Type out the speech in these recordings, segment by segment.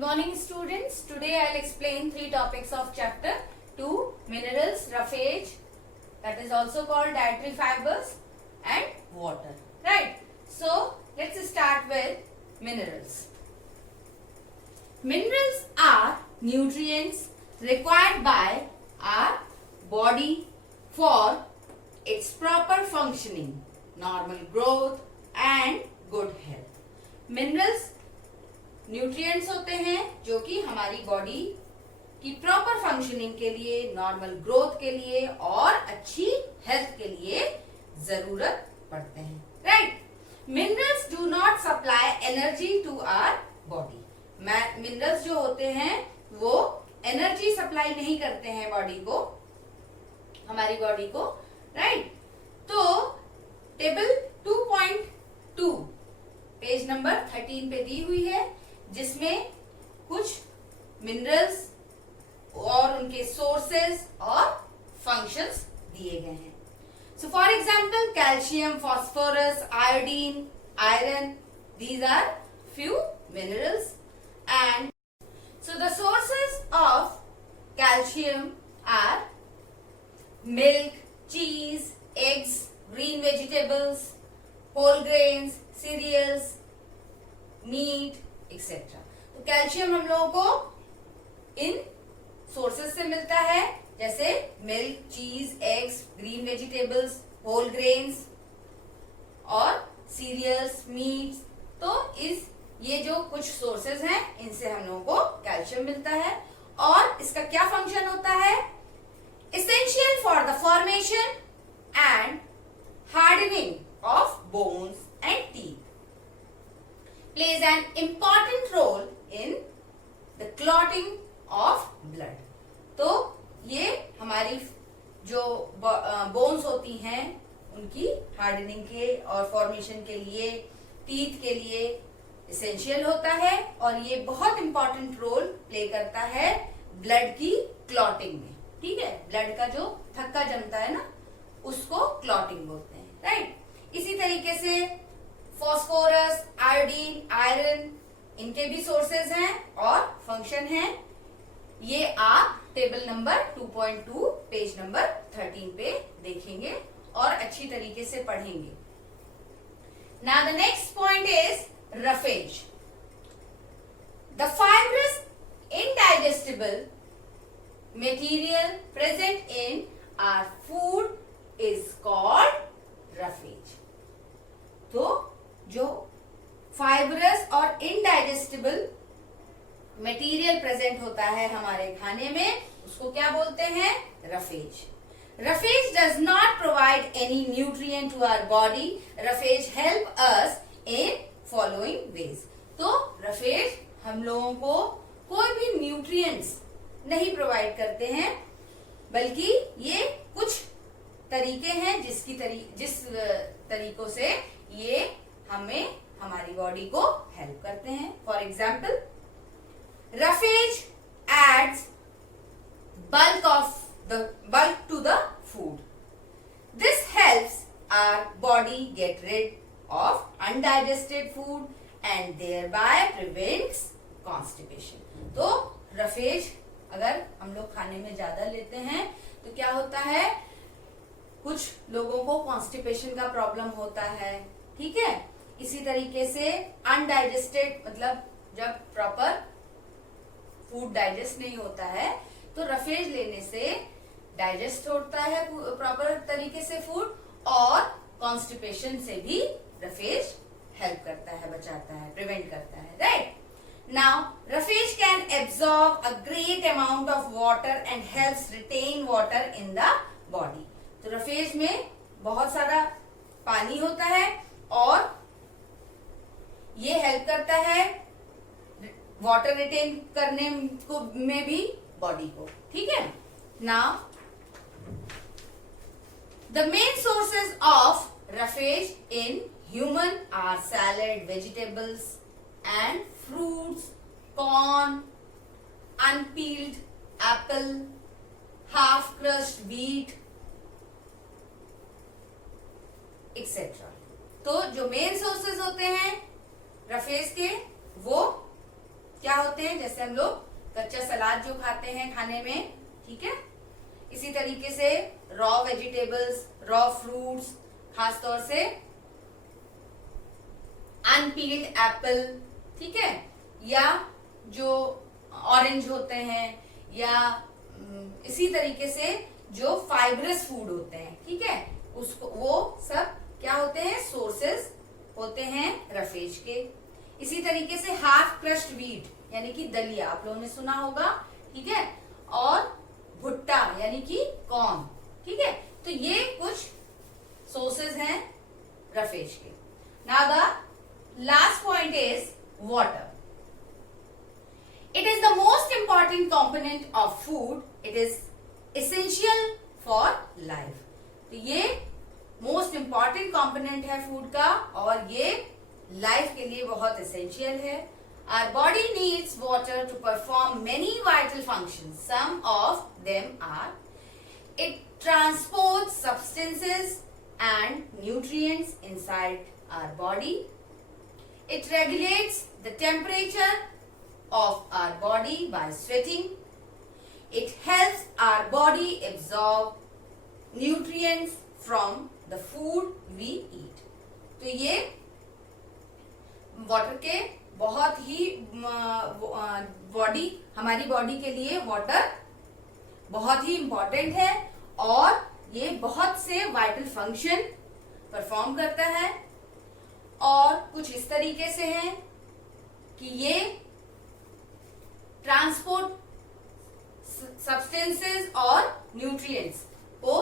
Good morning students. Today I'll explain three topics of chapter 2, minerals, roughage, that is also called dietary fibers, and water. Right. So let's start with minerals. Minerals are nutrients required by our body for its proper functioning, normal growth and good health. Minerals nutrients होते हैं जो कि हमारी body की proper functioning के लिए, normal growth के लिए और अच्छी हेल्थ के लिए जरूरत पड़ते हैं. Right. Minerals do not supply energy to our body. Minerals जो होते हैं वो एनर्जी सप्लाई नहीं करते हैं बॉडी को, हमारी बॉडी को. राइट. तो टेबल 2.2 पेज नंबर 13 पे दी हुई है, जिसमें कुछ मिनरल्स और उनके सोर्सेस और फंक्शंस दिए गए हैं. So for example calcium, phosphorus, iodine, iron, these are few minerals. And so the sources of calcium are milk, cheese, eggs, green vegetables, whole grains, cereals, meat, etcetera. तो calcium हम लोगों को इन sources से मिलता है, जैसे milk, cheese, eggs, green vegetables, whole grains और cereals, meats. तो ये जो कुछ सोर्सेस हैं इनसे हम लोगों को कैल्शियम मिलता है. और इसका क्या फंक्शन होता है? Essential for the formation and hardening of bones and teeth. Plays an important role in the clotting of blood. तो ये हमारी जो बोन्स होती हैं उनकी हार्डनिंग के और फॉर्मेशन के लिए, टीथ के लिए एसेंशियल होता है. और ये बहुत इंपॉर्टेंट रोल प्ले करता है ब्लड की क्लॉटिंग में. ठीक है. ब्लड का जो थक्का जमता है ना, उसको क्लॉटिंग बोलते हैं. राइट. इसी तरीके से फॉस्फोरस, आयोडीन, आयरन, इनके भी सोर्सेज हैं और फंक्शन हैं. ये आप टेबल नंबर 2.2 पेज नंबर 13 पे देखेंगे और अच्छी तरीके से पढ़ेंगे. Now the next point is roughage. The fibrous indigestible material present in our food is called roughage. तो जो फाइब्रस और इनडाइजेस्टिबल मटेरियल प्रेजेंट होता है हमारे खाने में, उसको क्या बोलते हैं? Roughage. Roughage does not provide any nutrient to our body. Roughage help us in following ways. तो रफेज हम लोगों को कोई भी न्यूट्रिएंट्स नहीं प्रोवाइड करते हैं, बल्कि ये कुछ तरीके हैं जिस तरीकों से ये हमें हमारी बॉडी को हेल्प करते हैं. For example, roughage aids bulk to the food. This helps our body get rid of undigested food and thereby prevents constipation. तो रफेज अगर हम लोग खाने में ज्यादा लेते हैं तो क्या होता है? कुछ लोगों को कॉन्स्टिपेशन का प्रॉब्लम होता है. ठीक है. इसी तरीके से अनडाइजेस्टेड, मतलब जब प्रॉपर फूड डाइजेस्ट नहीं होता है तो रफेज लेने से डाइजेस्ट होता है प्रॉपर तरीके से फूड, और कॉन्स्टिपेशन से भी रफेज हेल्प करता है, बचाता है, प्रिवेंट करता है. Right. Now roughage can absorb a great amount of water and helps retain water in the body. तो रफेज में बहुत सारा पानी होता है और ये हेल्प करता है वाटर रिटेन करने को में भी बॉडी को. ठीक है. Now the main sources of roughage in human are salad, vegetables and fruits, corn, unpeeled apple, half crust wheat, etcetera. तो जो मेन सोर्सेज होते हैं रफेज के, वो क्या होते हैं, जैसे हम लोग कच्चा सलाद जो खाते हैं खाने में, ठीक है, इसी तरीके से रॉ वेजिटेबल्स, रॉ फ्रूट्स, खासतौर से अनपील्ड एप्पल, ठीक है, या जो ऑरेंज होते हैं, या इसी तरीके से जो फाइब्रस फूड होते हैं, ठीक है, उसको वो सब क्या होते हैं, सोर्सेस होते हैं रफेज के। इसी तरीके से हाफ क्रश्ड व्हीट यानी कि दलिया, आप लोगों ने सुना होगा, ठीक है, और भुट्टा यानी कि कॉर्न, ठीक है, तो ये कुछ सोर्सेज हैं रफेज के। Now the last point is water. It is the most important component of food. It is essential for life. तो ये मोस्ट इम्पॉर्टेंट कंपोनेंट है फूड का और ये लाइफ के लिए बहुत एसेंशियल है. Our body needs water to perform many vital functions. Some of them are: it transports substances and nutrients inside our body. It regulates the temperature of our body by sweating. It helps our body absorb nutrients from the food we eat. तो ये water के बहुत ही हमारी body के लिए water बहुत ही important है और ये बहुत से वाइटल फंक्शन परफॉर्म करता है और कुछ इस तरीके से है कि ये ट्रांसपोर्ट सब्सटेंसेस और न्यूट्रिएंट्स को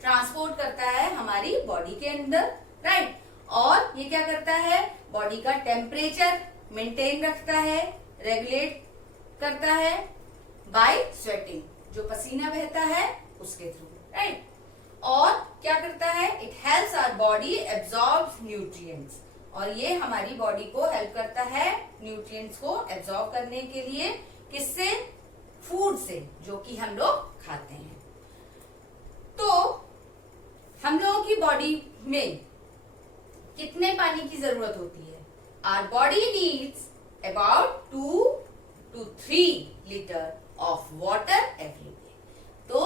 ट्रांसपोर्ट करता है हमारी बॉडी के अंदर, राइट, और ये क्या करता है, बॉडी का टेम्परेचर मेंटेन रखता है, रेगुलेट करता है बाय स्वेटिंग, जो पसीना बहता है उसके थ्रू, राइट, और क्या करता है, it helps our body absorb nutrients, और ये हमारी बॉडी को हेल्प करता है न्यूट्रिएंट्स को एब्जॉर्ब करने के लिए, किससे, फूड से, जो कि हम लोग खाते हैं. तो हम लोगों की बॉडी में कितने पानी की जरूरत होती है? Our body needs about 2 to 3 litre of water every day. तो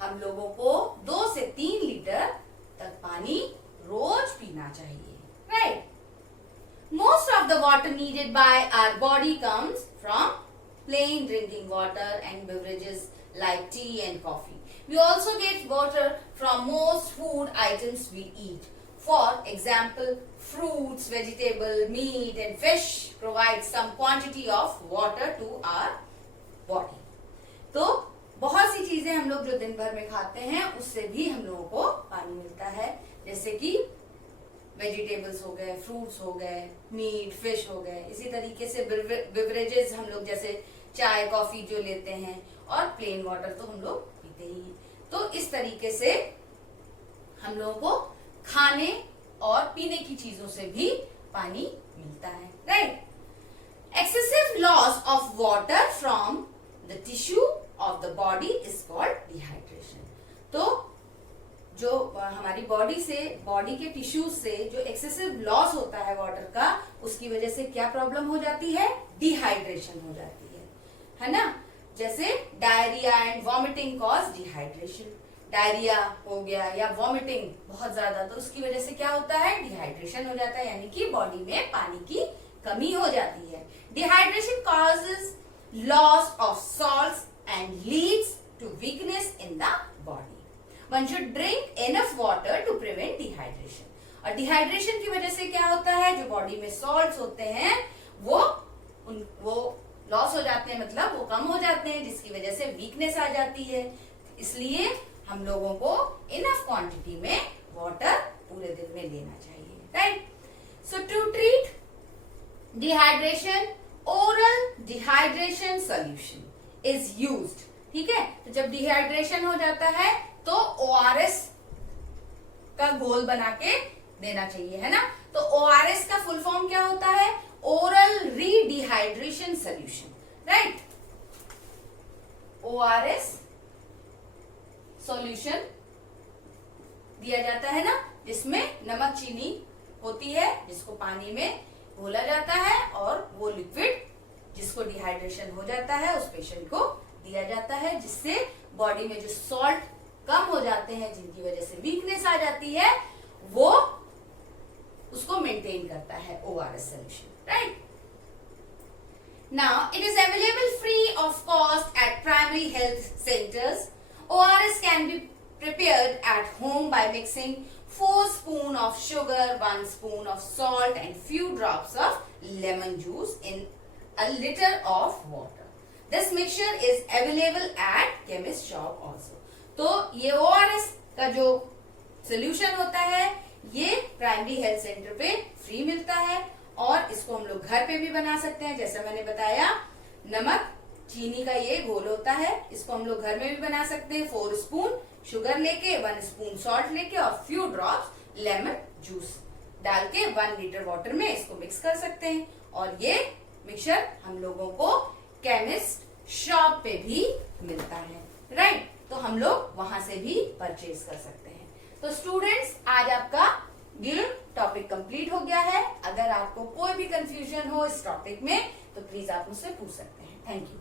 हम लोगों को 2 से 3 लीटर तक पानी रोज पीना चाहिए, right. Most of the water needed by our body comes from plain drinking water and beverages like tea and coffee. We also get water from most food items we eat. For example, fruits, vegetable, meat and fish provide some quantity of water to our body. तो बहुत सी चीजें हम लोग जो दिन भर में खाते हैं उससे भी हम लोगों को पानी मिलता है, जैसे कि वेजिटेबल्स हो गए, फ्रूट्स हो गए, मीट, फिश हो गए. इसी तरीके से बिवरेजेस हम लोग जैसे चाय, कॉफी जो लेते हैं, और प्लेन वाटर तो हम लोग पीते ही हैं. तो इस तरीके से हम लोगों को खाने और पीने की चीजों से भी पानी मिलता है, right. Excessive loss of water from the tissue of the body is called dehydration. तो जो हमारी बॉडी के टिश्यूज से जो एक्सेसिव लॉस होता है वाटर का, उसकी वजह से क्या प्रॉब्लम हो जाती है, डिहाइड्रेशन हो जाती है ना. जैसे diarrhoea and vomiting cause dehydration. Diarrhoea हो गया या वॉमिटिंग बहुत ज्यादा, तो उसकी वजह से क्या होता है, डिहाइड्रेशन हो जाता है, यानी कि बॉडी में पानी की कमी हो जाती है. Dehydration causes loss of salts and leads to weakness in the body. One should drink enough water to prevent dehydration. और डिहाइड्रेशन की वजह से क्या होता है, जो बॉडी में सॉल्ट्स होते हैं वो लॉस हो जाते हैं, मतलब वो कम हो जाते हैं, जिसकी वजह से वीकनेस आ जाती है. इसलिए हम लोगों को इनफ क्वांटिटी में वाटर पूरे दिन में लेना चाहिए, right. So to treat dehydration, oral dehydration solution is used. ठीक है, तो जब डिहाइड्रेशन हो जाता है तो ORS का घोल बना के देना चाहिए, है ना. तो ORS का फुल फॉर्म क्या होता है, oral rehydration solution, right. ORS solution दिया जाता है ना, जिसमें नमक, चीनी होती है, जिसको पानी में घोला जाता है और वो लिक्विड जिसको डिहाइड्रेशन हो जाता है उस पेशेंट को दिया जाता है, जिससे बॉडी में जो सॉल्ट कम हो जाते हैं, जिनकी वजह से वीकनेस आ जाती है, वो उसको मेंटेन करता है ORS solution, right. Now it is available free of cost at primary health centers. ORS can be prepared at home by mixing 4 spoon of sugar, 1 spoon of salt and few drops of lemon juice in a liter of water. This mixture is available at chemist shop also. तो ये ORS का जो solution होता है ये primary health centre पे free मिलता है, और इसको हम लोग घर पे भी बना सकते हैं। जैसा मैंने बताया, नमक चीनी का ये घोल होता है, इसको हम लोग घर में भी बना सकते हैं। 4 स्पून शुगर लेके, 1 स्पून सॉल्ट लेके और फ्यू ड्रॉप्स लेमन जूस डाल के 1 लीटर वाटर में इसको मिक्स कर सकते हैं, और ये मिक्सचर हम लोगों को केमिस्ट शॉप पे भी मिलता है, राइट। तो हम लोग वहां से भी परचेज कर सकते हैं। तो स्टूडेंट्स, आज आपका ये टॉपिक कंप्लीट हो गया है। अगर आपको कोई भी कंफ्यूजन हो इस टॉपिक में तो प्लीज आप मुझसे पूछ सकते हैं। Thank you.